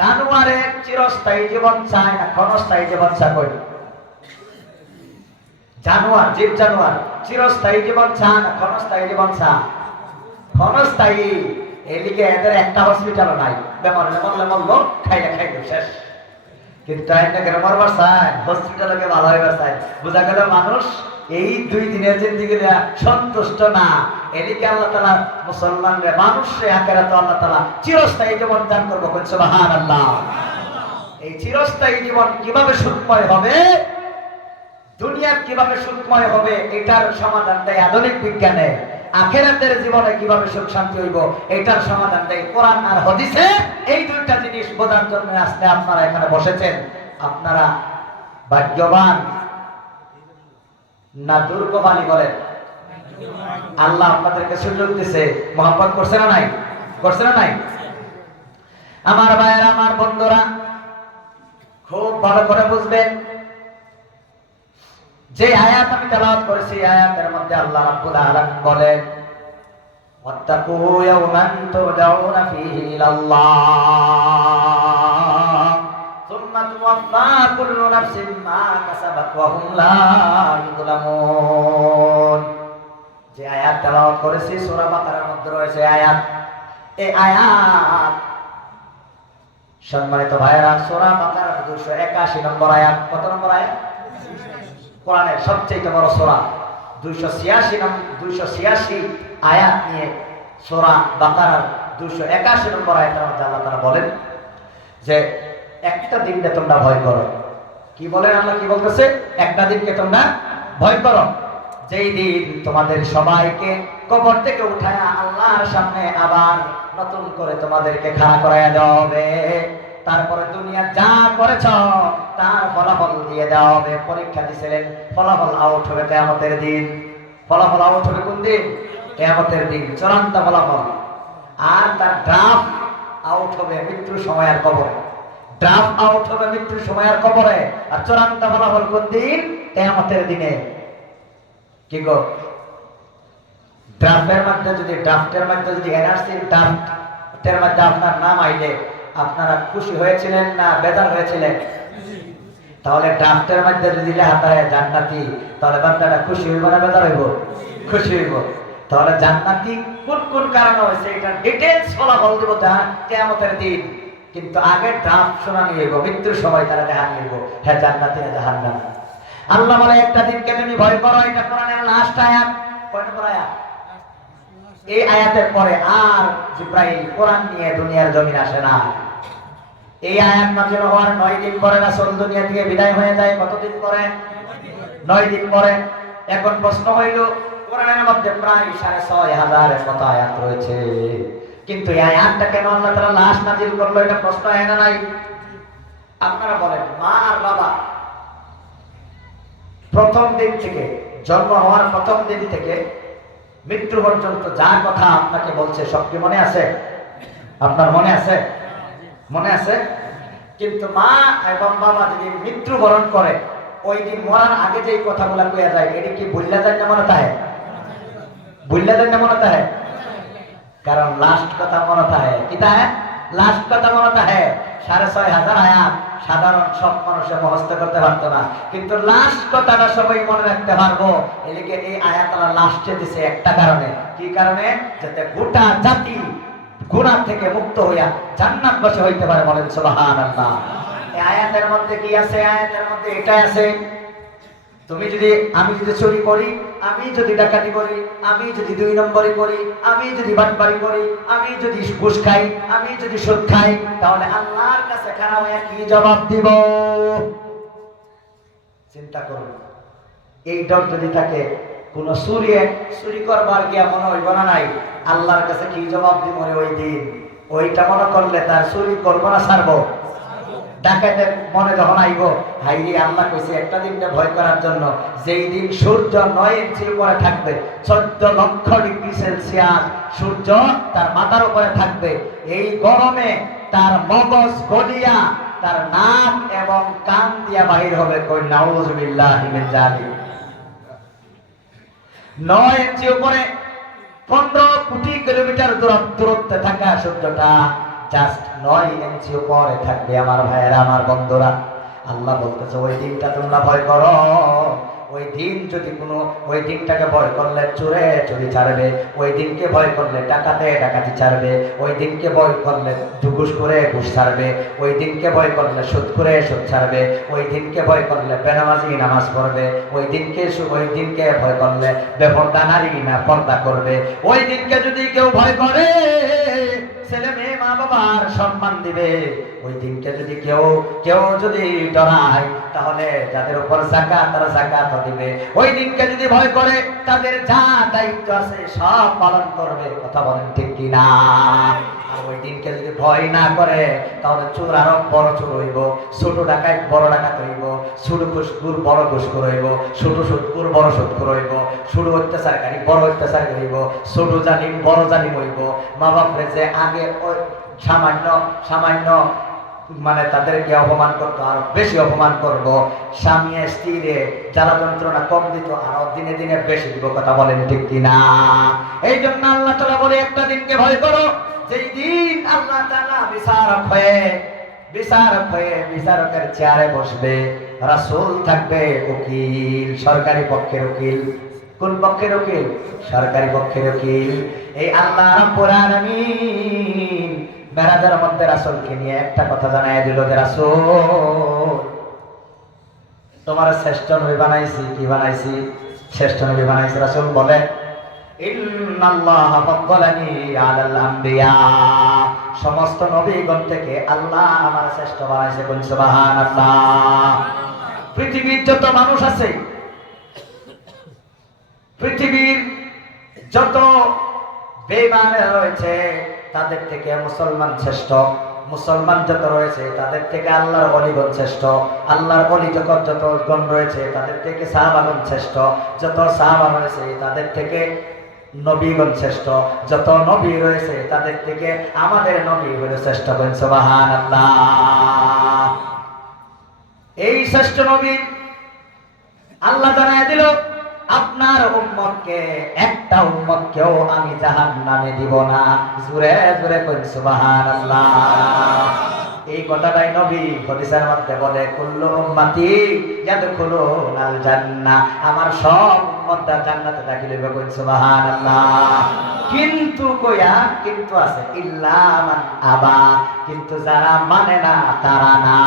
জানোয়ারে চিরস্থায়ী জীবন চায় না ক্ষণস্থায়ী জীবন চায়? কই জানোয়ার, জীব জানোয়ার চিরস্থায়ী জীবন চায় না ক্ষণস্থায়ী জীবন চায়? ক্ষণস্থায়ী। এদিকে এদের একটা হসপিটালও নাই, বেমার মরলে মরলো, খাইলে খাইলো, শেষ। কিন্তু মরবার চায়, হসপিটালে ভালো হইবার চায়। বোঝা গেল মানুষ এই 2 দিনের জিন্দিগি সন্তুষ্ট না। এদিকে আল্লাহ তাআলা মুসলমানরে মানুষে আখিরাতে আল্লাহ তাআলা চিরস্থায়ী জীবন দান করবে। সুবহানাল্লাহ। এই চিরস্থায়ী জীবন কিভাবে সুখময় হবে, দুনিয়া কিভাবে সুখময় হবে, এটার সমাধান দেয় আধুনিক বিজ্ঞানে। আখিরাতের জীবনে কিভাবে সুখ শান্তি হইব, এটার সমাধান দেয় কোরআন আর হাদিসে। এই 2টা জিনিস বোঝার জন্য আজকে আপনারা এখানে বসেছেন। আপনারা ভাগ্যবান না দুর্ভাগ্যবান বলেন? আল্লাহ আপনাদেরকে সুযোগ দিয়েছে, মহব্বত করছে না নাই? করছে না নাই? আমার ভাইয়েরা, আমার বন্ধুরা, খুব ভালো করে বুঝবেন। যে আয়াত আমি তেলাওয়াত করেছি, আয়াতের মধ্যে আল্লাহ রাব্বুল আলামিন বলেন, ওয়াত্তাকু ইয়াওমান তুরজাউনা ফীহি ইলাল্লাহ সুম্মা তুওয়াফফা কুল্লু নাফসিন মা কাসাবাত ওয়া হুম লা ইউযলামুন। যে আয়াত তেলাওয়াত করেছি সূরা বাকারার মধ্যে রয়েছে আয়াত। এই আয়াত সম্মানিত ভাইরা, সূরা বাকারার 281 নম্বর আয়াত। কত নম্বর আয়াত? কোরআনের সবচেয়ে বড় সূরা 286 আয়াত নিয়ে সূরা বাকারার 281 নম্বর আয়াতের মধ্যে আল্লাহ তাআলা বলেন যে একটা দিনকে তোমরা ভয় করো। কি বলেন আল্লাহ? কি বলতেছে? একটা দিনকে তোমরা ভয় করো, যেই দিন তোমাদের সবাইকে কবর থেকে উঠায়া আল্লাহর সামনে আবার নতুন করে তোমাদেরকে খাড়া করাইয়া দেওয়া হবে। তারপরে দুনিয়া যা করেছ তার ফলাফল দিয়ে দেওয়া হবে। পরীক্ষা দিছিলেন, ফলাফল আউট হবে কিয়ামতের দিন। ফলাফল আউট হবে কোন দিন? কিয়ামতের দিন, চূড়ান্ত ফলাফল। আর তার ড্রাফট আউট হবে মৃত্যুর সময় আর কবরে। ড্রাফট আউট হবে মৃত্যুর সময় আর কবরে। আর চূড়ান্ত ফলাফল কোন দিন? কিয়ামতের দিনে। কি গো? ড্রাফটের মধ্যে যদি এনআরসি ড্রাফটের মধ্যে আপনার নাম আইলে আপনারা খুশি হয়েছিলেন না বেজার হয়েছিলেন? তাহলে ড্রাফটের মধ্যে যদি লেখা থাকে জান্নাতি, তাহলে বান্দাটা খুশি হইব না বেজার হইব? খুশি হইব। তাহলে জান্নাতি কোন কোন কারণে হয়েছে এটা ডিটেইলস ফলাফল দিব কিয়ামতের দিন। কিন্তু আগে ড্রাফট শোনানি হইব, মৃত্যুর সময় তারা দেখানি হইব হ্যাঁ জান্নাতি না জাহান্নামী। আল্লাহ বলে একটা দিনকে তুমি ভয় করো। এটা কোরআনের লাস্ট আয়াত। কয় নম্বর আয়াত? এই আয়াতের পরে আর জিবরাইল কোরআন নিয়ে দুনিয়ার জমিন আসে না। এই আয়াত নাযিল হওয়ার 9 দিন পরে রাসূল দুনিয়া থেকে বিদায় হয়ে যায়। কতদিন পরে? 9 দিন পরে। এখন প্রশ্ন হইল, কোরআনের মধ্যে প্রায় 6,500 মতো আয়াত রয়েছে, কিন্তু এই আয়াতটা কেন আল্লাহ তাআলা লাস্ট নাযিল করলো? এটা প্রশ্ন হয় না নাই? আপনারা বলেন, মা আর বাবা প্রথম দিন থেকে, জন্ম হওয়ার প্রথম দিন থেকে মৃত্যু পর্যন্ত যা কথা আপনাকে বলছে সব কি মনে আছে? আপনার মনে আছে? মনে আছে? কিন্তু মা এবং বাবা যদি মৃত্যুবরণ করে, ওই দিন মরার আগে যে কথাগুলো কইয়া যায়, এটা কি ভুললা যায় না মনে থাকে? ভুললা যায় না মনে থাকে? কারণ লাস্ট কথা মনে থাকে। কি থাকে? লাস্ট কথা মনে থাকে। 6,500 আয়াত সাধারণ সব মানুষে মুখস্থ করতে পারতো না, কিন্তু লাস্ট কথাটা সবাই মনে রাখতে পারবো। এদিকে এই আয়াত আল্লাহ লাস্টে দিছে একটা কারণে। কি কারণে? যাতে গোটা জাতি গুনাহ থেকে মুক্ত হইয়া জান্নাতবাসী হইতে পারে। বলেন সুবহানাল্লাহ। এই আয়াতের মধ্যে কি আছে? আয়াতের মধ্যে এটাই আছে, আমি যদি চুরি করি, আমি যদি ডাকাতি করি, আমি যদি 2 নম্বরই করি, আমি যদি বাটপারি করি, আমি যদি ঘুষ খাই, আমি যদি সুদ খাই, তাহলে আল্লাহর কাছে খাড়া হয়ে কি জবাব দিব? চিন্তা করুন। এই ডর যদি থাকে, কোন চুরি করবার গিয়া মনে হইব না নাই আল্লাহর কাছে কি জবাব দিব ওই দিন? ওইটা মনে করলে তার চুরি করবো না ছাড়বো? ডাকাতের মনে যখন আইব, হাইরে আল্লাহ কইছে একটা দিনকে ভয় করার জন্য, যেই দিন সূর্য 9 ইঞ্চির উপরে থাকবে, 14 লক্ষ ডিগ্রি সেলসিয়াস সূর্য তার মাথার উপরে থাকবে। এই গরমে তার মগজ গলিয়া তার নাক এবং কান দিয়া বাহির হবে। কই নাউযুবিল্লাহি মিন যালিক। 9 ইঞ্চি উপরে 15 কোটি কিলোমিটার দূরত্বে থাকা সূর্যটা জাস্ট 9 ইঞ্চি উপরে থাকবে আমার ভাইয়েরা, আমার বন্ধুরা। আল্লাহ বলতেছে ওই দিনটা তোমরা ভয় করো। ওই দিন যদি কোনো, ওই দিনটাকে ভয় করলে চোরে চুরি ছাড়বে, ওই দিনকে ভয় করলে ডাকাতে ডাকাতি ছাড়বে, ওই দিনকে ভয় করলে ঘুষ করে ঘুষ ছাড়বে, ওই দিনকে ভয় করলে সুদ করে সুদ ছাড়বে, ওই দিনকে ভয় করলে বেনামাজি নামাজ পড়বে, ওই দিনকে ভয় করলে বেপরদা নারী না পর্দা করবে। ওই দিনকে যদি কেউ ভয় করে ছেলে মেয়ে মা বাবার সম্মান দিবে। ওই দিনকে যদি কেউ যদি ডরায় তাহলে যাদের উপর যাকাত তারা যাকাত দিবে। ওই দিনকে যদি ভয় করে তাদের যা দায়িত্ব আছে সব পালন করবে। কথা বলেন ঠিক কি না? আর ওই দিনকে যদি ভয় না করে তাহলে চোর আরো বড় চোর হইব, ছোট ডাকাত বড় ডাকাত হইব, ছোট ঘুষখোর বড় ঘুষখোর হইব, ছোট সুদখোর বড় সুদখোর হইব, ছোট অত্যাচারকারী বড় অত্যাচারী হইব, ছোট জালিম বড় জালিম হইব। মা বাপরে যে আগে সামান্য মানে তাদেরকে অপমান করতো আরো বেশি অপমান করব। স্বামী স্ত্রীরে জ্বালা যন্ত্রণা কম দিত আরো দিনে দিনে বেশি দিব। কথা বলেন ঠিক কিনা? এই জন্য আল্লাহ তাআলা বলে একটা দিনকে ভয় করো, যেই দিন আল্লাহ তাআলা বিচারক হয়ে বিচারকের চেয়ারে বসবে। রাসূল থাকবে উকিল, সরকারি পক্ষের উকিল। কোন পক্ষের উকিল? সরকারি পক্ষের উকিল। এই আল্লাহ রাব্বুল আলামিন মেরাজের মধ্যে রাসূলকে নিয়ে একটা কথা জানায় দিল যে রাসূল তোমার শ্রেষ্ঠ নবী বানাইছি। কি বানাইছি? শ্রেষ্ঠ নবী বানাইছি। রাসূল বলে ইন্নাল্লাহা ফাদ্দালানি আলাল আমবিয়া, সমস্ত নবীগণ থেকে আল্লাহ আমার শ্রেষ্ঠ বানাইছে। বলুন সুবহানাল্লাহ। পৃথিবীর যত মানুষ আছে, পৃথিবীর যত বেঈমানেরা রয়েছে তাদের থেকে মুসলমান শ্রেষ্ঠ। মুসলমান যত রয়েছে তাদের থেকে আল্লাহর ওলিগণ শ্রেষ্ঠ। আল্লাহর ওলি যতগণ রয়েছে তাদের থেকে সাহাবাগণ শ্রেষ্ঠ। যত সাহাবা রয়েছে তাদের থেকে নবীগণ শ্রেষ্ঠ। যত নবী রয়েছে তাদের থেকে আমাদের নবী হলো শ্রেষ্ঠ। বলেন সুবহানাল্লাহ। এই শ্রেষ্ঠ নবী আল্লাহ জানায় দিল আপনার উম্মতকে, একটা উম্মতকেও আমি জাহান্নামে দিব না। জোরে জোরে কইন সুবহানাল্লাহ। এই কথাটাই নবী হাদিসের মধ্যে বলে কুল্লু উম্মতি ইয়াদখুলুনাল জান্নাহ, আমার সব উম্মতরা জান্নাতে দাখিল হবে। কইন সুবহানাল্লাহ। কিন্তু কইয়া কিন্তু আছে, ইল্লা মান আবা, কিন্তু যারা মানে না তারা না।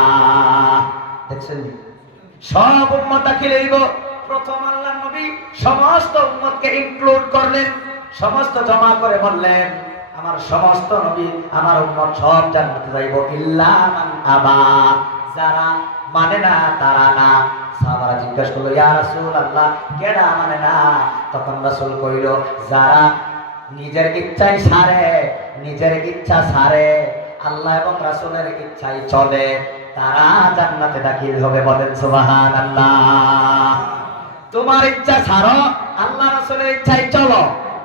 দেখছেন সব উম্মত দাখিল হইব। প্রথম আল্লাহর নবী সমস্ত উম্মতকে ইনক্লুড করলেন, সমস্ত জমা করে বললেন আমার সমস্ত নবী আমার উম্মত সব জান্নাতে যাইব, ইল্লা মান আবা, যারা মানে না তারা না। সাহাবারা জিজ্ঞাসা করলো ইয়া রাসূলুল্লাহ কেডা মানে না? তখন রাসূল কইল যারা নিজের ইচ্ছায় ছাড়ে, নিজের ইচ্ছা ছাড়ে, আল্লাহ এবং রাসূলের ইচ্ছায় চলে, তারা জান্নাতে দাখিল হবে। বলেন সুবহানাল্লাহ। তোমার ইচ্ছা ছাড়ো, আল্লাহ রাসূলের ইচ্ছায় চলো।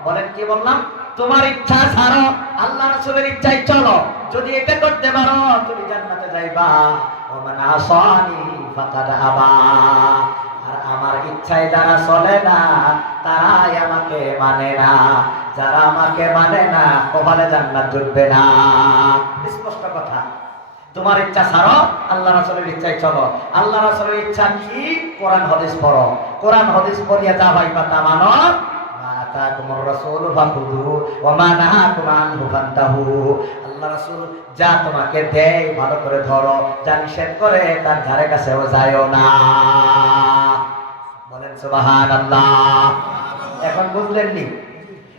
বলেন কি বললাম? তোমার ইচ্ছা ছাড়ো, আল্লাহ রাসূলের ইচ্ছায় চলো। যদি এটা করতে পারো তুমি জান্নাতে যাইবা। ওয়া মান আসানি ফাকাদ আবা, আর আমার ইচ্ছায় যারা চলে না তারাই আমাকে মানে না। যারা আমাকে মানে না কপালে জান্নাত জুটবে না। স্পষ্ট কথা। তোমার ইচ্ছা ছাড়ো, আল্লাহ রাসূলের ইচ্ছায় চলো। আল্লাহ রাসূলের ইচ্ছা কি? কোরআন হাদিস পড়ো। কোরআন হাদিস পড়িয়া যা পাইবা তা মানো। মা আতাকুমুর রাসূলু ফাখুযুহু ওয়া মা নাহাকুম আনহু ফান্তাহু। আল্লাহ রাসূল যা তোমাকে দেয় ভালো করে ধরো, যা নিষেধ করে তার ধারে কাছেও যায়ও না। বলেন সুবহানাল্লাহ। এখন বুঝলেন নি?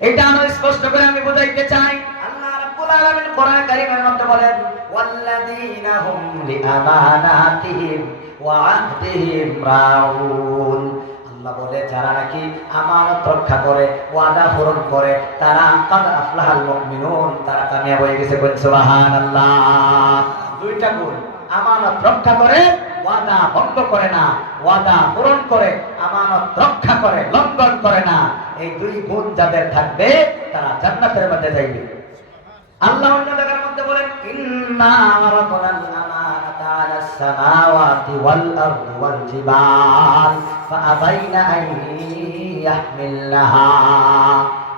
এটা আরো স্পষ্ট করে আমি বুঝাইতে চাই। আল্লাহ রাব্বুল আলামিন কোরআন কারীমের মধ্যে বলেন ওয়াল্লাযীনা হুম লিআমানাতিহিম ওয়া আহদিহিম রাউন। আল্লাহ বলে যারা নাকি আমানত রক্ষা করে, ওয়াদা পূরণ করে, তারা কাদ আফলাহাল মুমিনুন, তারা কামিয়াব হয়ে গেছে। বলেন সুবহানাল্লাহ। দুইটা গুণ, আমানত রক্ষা করে, ওয়াদা ভঙ্গ করে না, ওয়াদা পূরণ করে, আমানত রক্ষা করে, লঙ্ঘন করে না। এই দুই গুণ যাদের থাকবে তারা জান্নাতের মধ্যে যাইবে। আল্লাহ অন্য জায়গার মধ্যে বলেন ইন্না আরাদনাল আমানাতা আলাস সামাওয়াতি ওয়াল আরদি ওয়াল জিবাল ফাআবাইনা আন ইয়াহমিলনাহা।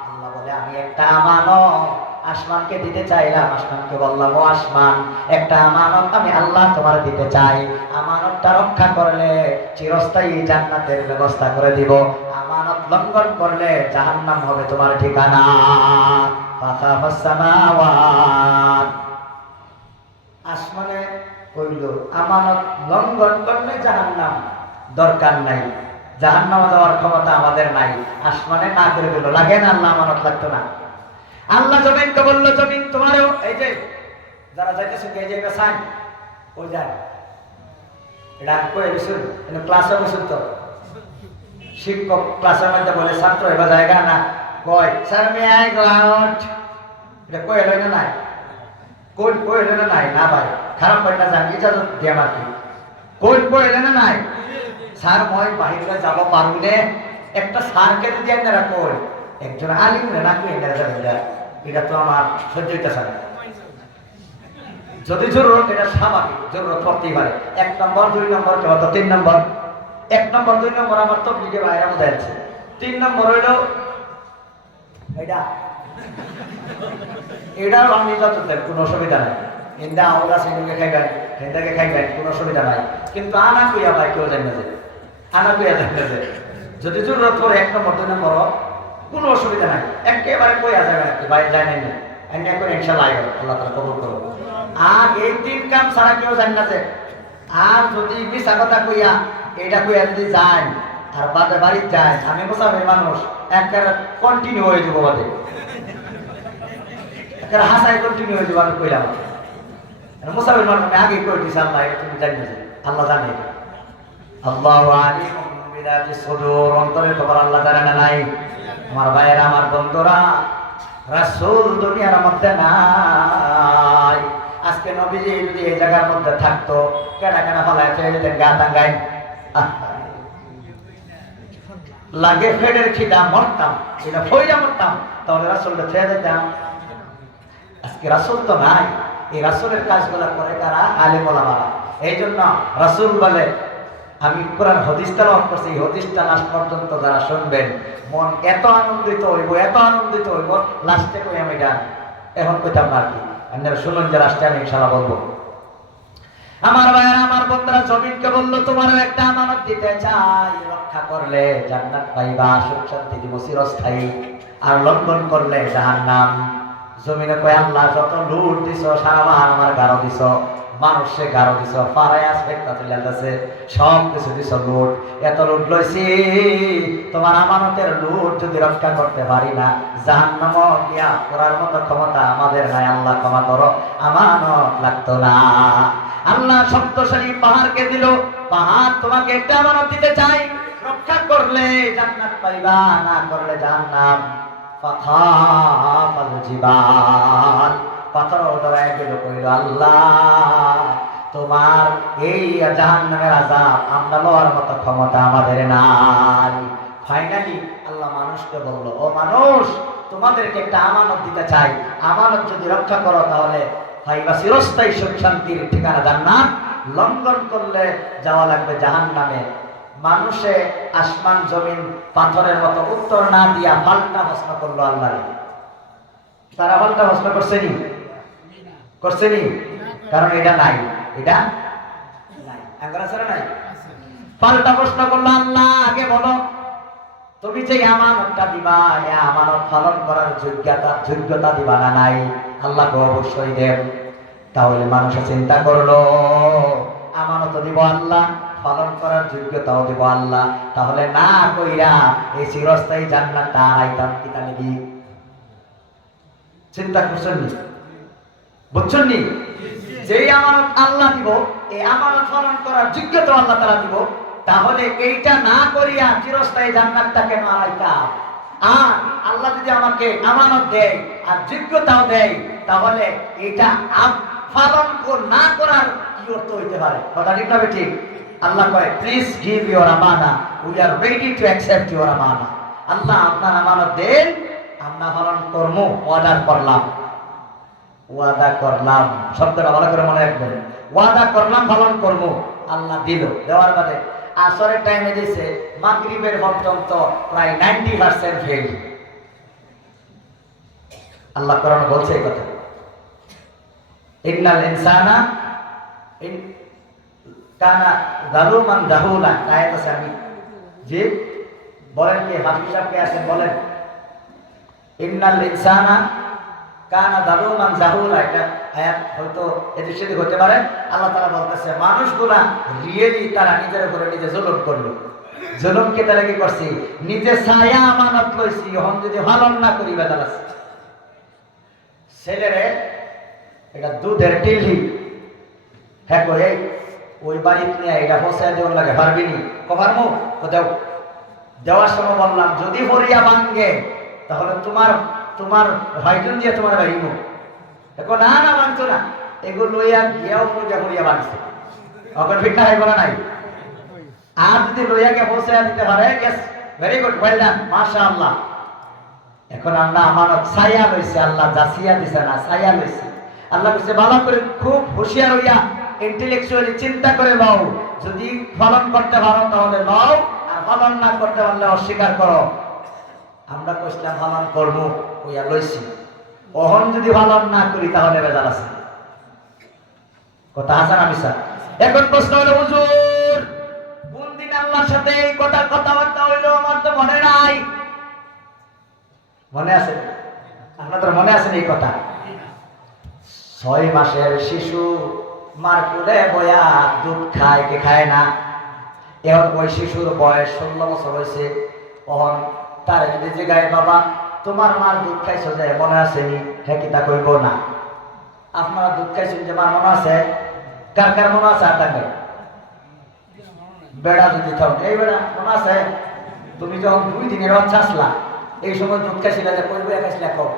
আল্লাহ বলে আমি একটা আসমানকে দিতে চাইলাম, আসমানকে বললাম ও আসমান, একটা আমানত আমি আল্লাহ তোমার দিতে চাই, আমানতটা রক্ষা করলে চিরস্থায়ী জান্নাতের ব্যবস্থা করে দিব, আমানত লঙ্ঘন করলে জাহান্নাম হবে তোমার ঠিকানা। ফাখাফাস সামাওয়াত, আসমানে কইল আমানত লঙ্ঘন করলে জাহান্নাম, দরকার নাই, জাহান্নামে যাওয়ার ক্ষমতা আমাদের নাই, আসমানে না করে দিল, লাগে না আল্লাহ আমানত লাগতো না। আল্লাহ জমিনকে বলল জমিন তোমারও, এই যে যারা যাইতেছে কে যাইবে সাইন ওই যায়, এটা কই বসুন ক্লাসে বসুন, তো শিক্ষক ক্লাসের মধ্যে বলে ছাত্র এবার জায়গা না কয় sir may I go out, এটা কই এলো না নাই, কোন কই এলো না নাই, না ভাই খারাপ পাইটা যান ইজাজত দিয়ে আমার কি, কোন কই এলো না নাই স্যার মই বাহিরে যাব পারবো না, একটা স্যারকে যদি আপনারা কই একজন আলিম না কই এটা, এটা তো আমার সহ্য হইতেছে না। যদি জরুরত, এটা স্বাভাবিক, জরুরত পড়তেই পারে, 1 নম্বর 2 নম্বর কেউ তো 3 নম্বর, 1 নম্বর 2 নম্বর আমার তো লিখে বাইরে বোঝা যাচ্ছে, 3 নম্বর হইল এটা, এটাও আমি যতদের কোনো অসুবিধা নাই, ইন্দা আওলা সেগুলোকে খাইবেন, হেন্দাকে খাইবেন, কোনো অসুবিধা নাই, কিন্তু আনা কইয়া ভাই কেউ জানে যে, আনা কইয়া জানে যে, যদি জরুরত পড়ে 1 নম্বর 2 নম্বর কোনো অসুবিধা নাই, একেবারে কইয়া যাবে নাকি ভাই যায় নাই না, এনে করে ইনশাআল্লাহ আল্লাহ তাআলা কবুল করুন। আর এই 3 কাম ছাড়া কেউ জানে না যে, আর যদি মিছা কথা কইয়া এটা কইয়া যদি যায় আর বাদে বাড়ি যায়, আমি মুসাফির মানুষ, একেবারে কন্টিনিউ হয়ে যাবো, বাদে একেবারে হাসাই কন্টিনিউ হয়ে যাবো, আমি কইলাম মুসাফির মানুষ, আমি আগে কই দিছি আল্লাহ এটা তুমি জানি না যে, আল্লাহ জানে এটা, আল্লাহু আলিমুম বিযাতিস সুদূর, অন্তরের খবর আল্লাহ জানে না নাই। আমার ভাইয়েরা, আমার বন্ধুরা, রাসূল দুনিয়ার মধ্যে নাই, আজকে নবীজি যদি এই জায়গার মধ্যে থাকতো, কেডা কেনা ফলায় চলে যেতেন গা টাঙ্গাই, লাগে ফেডের খিদা মরতাম, এটা ফইরা মরতাম, তাহলে রাসূলকে ছেড়ে দিতাম। আজকে রাসূল তো নাই, এই রাসূলের কাজগুলো করে কারা? আলেম ওলামারা। এই জন্য রাসূল বলে, আমি কোরআন হাদিস তেলাওয়াত করছি, এই হাদিসটা লাস্ট পর্যন্ত যারা শুনবেন মন এত আনন্দিত হইব, এত আনন্দিত হইব, লাস্টে কই আমি গান এখন কইতাম না আর কি, আপনারা শুনুন যে লাস্টে আমি ইনশাআল্লাহ বলবো। আমার ভাইরা, আমার বন্ধুরা, জমিনকে বলল তোমারও একটা আমানত দিতে চাই, রক্ষা করলে জান্নাত পাইবা, সুখ শান্তি দিব চিরস্থায়ী, আর লঙ্ঘন করলে জাহান্নাম। জমিনে কয় আল্লাহ যত লুট দিছ সারা বাহার আমার গারো দিছ, মানুষে গারো দিছ, পাড়ায় আসবে সব কিছু দিছ লুট, এত লুট লইছি, তোমার আমানতের লুট যদি রক্ষা করতে পারি না, জাহান্নাম গিয়া করার মতো ক্ষমতা আমাদের নাই, আল্লাহ ক্ষমা করো, আমানত লাগতো না। আল্লাহ শব্দশালী পাহাড়কে দিল, পাহাড় তোমাকে একটা আমানত দিতে চাই, রক্ষা করলে জান্নাত পাইবা, না করলে জাহান্নাম। ফাখাফাল জিবাল, পাথর ডরায় গেল, কইল আল্লাহ তোমার এই জাহান্নামের আযাব আমরা লওয়ার মতো ক্ষমতা আমাদের নাই। ফাইনালি আল্লাহ মানুষকে বলল, ও মানুষ, তোমাদেরকে একটা আমানত দিতে চাই, আমানত যদি রক্ষা করো তাহলে পাইবা চিরস্থায়ী সুখ শান্তির ঠিকানা জান্নাত, লঙ্ঘন করলে যাওয়া লাগবে জাহান্নামে। মানুষে আসমান জমিন পাথরের মতো উত্তর না দিয়া পাল্টা প্রশ্ন করলো আল্লাহ, তারা পাল্টা প্রশ্ন করছেনি, করছেনি, কারণ এটা নাই, এটা নাই, আঙ্গারা নাই, পাল্টা প্রশ্ন করলো আল্লাহ আগে বলো তুমি যে আমানতটা দিবা, এই আমানত পালন করার যোগ্যতা দিবা না নাই? আল্লাহ অবশ্যই দেব। তাহলে মানুষ চিন্তা করলো আমানত দিব আল্লাহ, পালন করার যোগ্যতাও দিব আল্লাহ, তাহলে না কইরা এই চিরস্থায়ী জান্নাতটা আইতাম কি তা নাকি? চিন্তা করছেন নি? বুঝছেন নি? যেই আমানত আল্লাহ দিব, এই আমানত পালন করার যোগ্যতা আল্লাহ তাআলা দিব, তাহলে এইটা না করিয়া চিরস্থায়ী জান্নাতটা কেন আইতাম? আর আল্লাহ যদি আমাকে আমানত দেয় আর যোগ্যতাও দেয়, তাহলে এটা পালন না করার কি অর্থ হইতে পারে? কথা ঠিক না ঠিক? আল্লাহ কয়, প্লিজ গিভ ইউর আমানা, we are ready to accept your আমানা। আল্লাহ আপনার আমানত দেন, আমরা পালন করব, ওয়াদা করলাম, ওয়াদা করলাম, শব্দটা ভালো করে মনে রাখবেন, ওয়াদা করলাম পালন করব। আল্লাহ দিল, দেওয়ার বাদে আসরের টাইমে দিয়েছে, মাগরিবের পর্যন্ত প্রায় 90% ফেল। আল্লাহ কোরআনে বলছে এই কথা, ইন্নাল ইনসানা কানা যালুমান জাহুলা। আয়াত আছে, আমি জি বলেন কি হাফিজ সাহেব কে আছেন বলেন। ইন্নাল ইনসানা কানা যালুমান জাহুলা, এটা আয়াত হয়তো এদিক সেদিক হতে পারে। আল্লাহ তাআলা বলতেছে মানুষগুলা রিয়েলি তারা নিজের উপরে নিজে জুলুম করলো। জুলুম কে তারা কি করছি? নিজে ছায়া আমানত লইছি, এখন যদি পালন না করি বেদাল আছে। ছেলেরে এটা দুধের টিলি হ্যাঁ করে ওই বাড়িতে নিয়ে এটা পৌঁছায় দেওয়ার লাগে, পারবি নি? পারবো তো দেও। দেওয়ার সময় বললাম যদি হরিয়া ভাঙ্গে তাহলে তোমার তোমার ভাইজন দিয়ে তোমার বাড়িব। এখন না না ভাঙছো না, এগুলো লইয়া গিয়াও পূজা করিয়া ভাঙছে। এখন ভিক্ষা হয় বলা নাই। আর যদি লইয়াকে পৌঁছায় দিতে পারে, ভেরি গুড, ওয়েল ডান, মাশাআল্লাহ। এখন আমরা আমানত ছায়া লইছে, আল্লাহ জাসিয়া দিছে না, ছায়া লইছে। আল্লাহ কইছে ভালো করে খুব হুঁশিয়ার হইয়া ইন্টেলেকচুয়ালি চিন্তা করে লও, যদি পালন করতে পারো তাহলে লও, আর পালন না করতে পারলে অস্বীকার করো। আমরা কইছিলাম পালন করবো, হইয়া লইছি। ওহন যদি পালন না করি তাহলে বেজাল আছে। কথা আছে না মিছা? এখন প্রশ্ন হলো হুজুর কোন দিন আল্লাহর সাথে এই কথাবার্তা হইলো আমার তো মনে নাই। মনে আছে? আপনাদের মনে আছে এই কথা? 6 মাসের শিশু মার কোলে বয়া দুধ খায় কি খায় না? এখন ওই শিশুর বয়স 16 বছর হয়েছে। তখন তার যদি জিগায় বাবা তোমার মার দুধ খাইছো যে মনে আছে নি? হ্যাঁ কি তা কইব না? আপনারা দুধ খাইছেন যে মার মনে আছে? কার কার মনে আছে? আর তাকে বেড়া যদি খাও, এই বেড়া মনে আছে তুমি যখন 2 দিনের বাচ্চা আসলা এই সময় দুধ খাইছিলা যে কইব খাইছিলা খাও,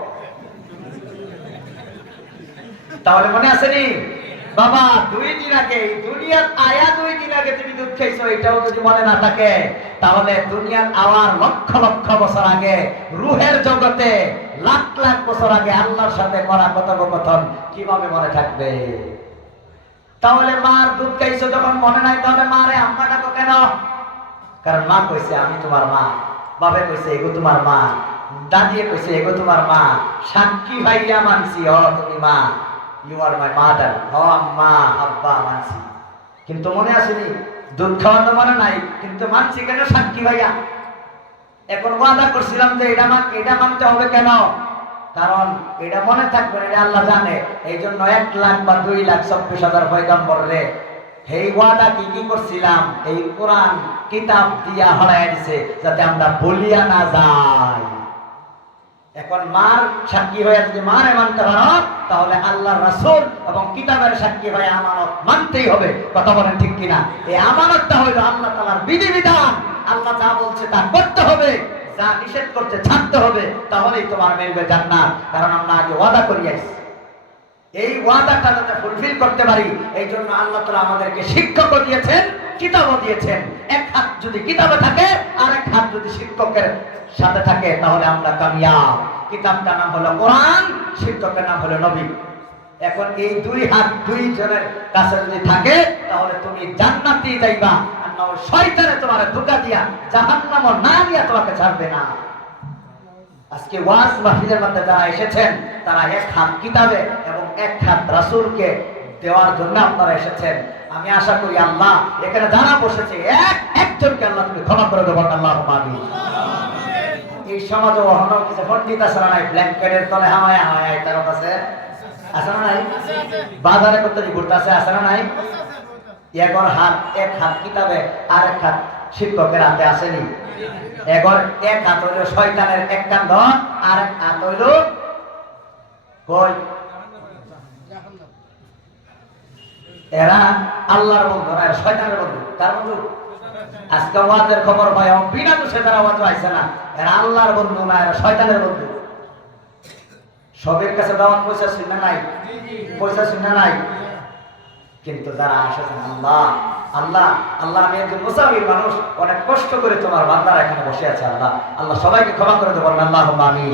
তাহলে মনে আছে নি? বাবা 2 দিন আগে দুনিয়ার আয়া 2 দিন আগে তুমি দুধ খাইছো, এটাও যদি মনে না থাকে তাহলে দুনিয়ার আওয়ার লক্ষ লক্ষ বছর আগে রূহের জগতে লাখ লাখ বছর আগে আল্লাহর সাথে করা কথোপকথন কিভাবে মনে থাকবে? তাহলে মার দুধ খাইছো যখন মনে নাই, তাহলে মারে আম্মা ডাকো কেন? কারণ মা কইছে আমি তোমার মা, বাবা কইছে এগো তোমার মা, দাদিয়ে কইছে এগো তোমার মা, সাক্ষী ভাইয়া মানছি ও তুমি মা, ইউ আর মাই মাদার, ও আম্মা আব্বা মানছি। কিন্তু মনে আসেনি? দুধ খাওয়া তো মনে নাই, কিন্তু মানছি কেন? সাক্ষী ভাইয়া। এখন ওয়াদা করছিলাম যে এটা মানতে হবে কেন? কারণ এটা মনে থাকবে না, এটা আল্লাহ জানে। এই জন্য 1 লাখ বা 2 লাখ 24,000 পয়গম্বর রে এই ওয়াদা কি করছিলাম এই কোরআন কিতাব দিয়া হড়াইয়া দিছে যাতে আমরা বলিয়া না যাই। এখন মার সাক্ষী হয়ে যদি মারে মানতে পারো তাহলে আল্লাহর রাসূল এবং কিতাবের সাক্ষী হয়ে আমানত মানতেই হবে। কথা বলেন ঠিক কিনা? এই আমানতটা হইল আল্লাহ তাআলার বিধিবিধান। আল্লাহ যা বলছে তা করতে হবে, যা নিষেধ করছে ছাড়তে হবে, তাহলেই তোমার মিলবে জান্নাত। কারণ আমরা আগে ওয়াদা করি আসছি, এই ওয়াদাটা যাতে ফুলফিল করতে পারি এই জন্য আল্লাহ তাআলা আমাদেরকে শিক্ষকও দিয়েছেন, কিতাবও দিয়েছেন। এক হাত যদি কিতাবে থাকে আর এক হাত যদি শিক্ষকের সাথে থাকে তাহলে আমরা কামিয়াব। কিতাবটার নাম হলো কোরআন, শিক্ষকের নাম হলো নবী। এখন এই 2 হাত 2 জনের কাছে যদি থাকে তাহলে তুমি জান্নাতে যাইবা, আর না শয়তানে তোমার ধোঁকা দিয়া জাহান্নামে না দিয়া তোমাকে ছাড়বে না। আজকে ওয়াজ মাহফিলের মধ্যে যারা এসেছেন তারা 1 হাত কিতাবে এবং 1 হাত রাসূলকে দেওয়ার জন্য আপনারা এসেছেন। আমি আশা করি আল্লাহ এখানে যারা বসেছে একজনকে আল্লাহ তুমি ক্ষমা করে দেবেন। আল্লাহুম্মা আমিন। এই সমাজে অহনো কিছু পণ্ডিত আছে না নাই? ব্ল্যাঙ্কেটের তলে হামায় হামায় এটা কথা আছে না নাই? বাজারে করতে ঘুরতে আছে না নাই? এগর হাত 1 হাত কিতাবে আর 1 হাত শিক্ষকের হাতে আসেনি। এগর 1 হাত হইল শয়তানের এক কান ধন, আর 1 হাত হইল কই এরা আল্লাহর বন্ধু না, এরা শয়তানের বন্ধু। কার বন্ধু? আজকে ওয়াজের খবর পাই বিনা দোষে যারা ওয়াজ আইছে না, এরা আল্লাহর বন্ধু না, এরা শয়তানের বন্ধু। সবের কাছে দাওয়াত পয়সা শুনে নাই, পয়সা শুনে নাই, কিন্তু যারা আসেছেন আল্লাহ আল্লাহ আল্লাহ আমি একজন মুসাফির মানুষ, অনেক কষ্ট করে তোমার বান্দারা এখানে বসে আছে। আল্লাহ আল্লাহ সবাইকে ক্ষমা করে দেবেন। আল্লাহুম্মা আমিন।